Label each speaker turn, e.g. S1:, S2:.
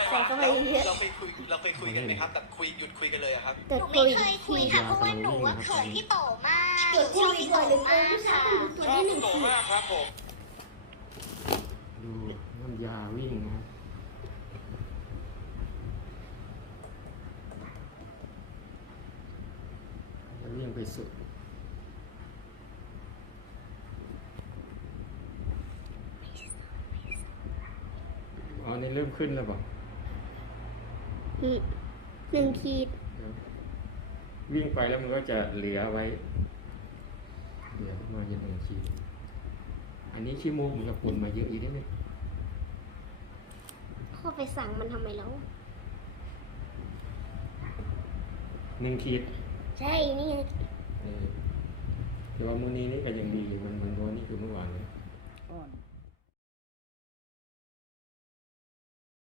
S1: ใส่เข้าไปเยอะ
S2: เราเคยคุยกันไหมครับแบบหยุดคุยกันเลยอะครับ
S1: แต่
S3: หนู
S1: โค
S3: ไม่
S1: วิด
S3: เคยคุยค่ะเพราะว่าหนูว่าเขินพี่โตมาก
S1: เกิดโค
S3: ชอบ
S1: วิด
S3: พี่
S1: ก่
S3: โต
S1: อนเลย
S3: มากค่ะ
S1: ตัวที่หนึ่ง
S2: โตมากครับผม
S4: ดูน้ำยาวิ่งนะครับจะวิ่งไปสุดอ๋อนี่เริ่มขึ้นแล้วเปล่า
S1: 1 ขีด
S4: วิ่งไปแล้วมันก็จะเหลือไว้เหลือมาอย่าง1 ขีดอันนี้ขี้มูกมันจะปนมาเยอะอีกนิดนึง
S1: พ่อไปสั่งมันทำไมแล้ว
S4: 1 ขีด
S1: ใช่นี่ไง
S4: แต่ว่ามื้อนี้นี่ก็ยังดีมันวันนี้คือเมื่อวานเลย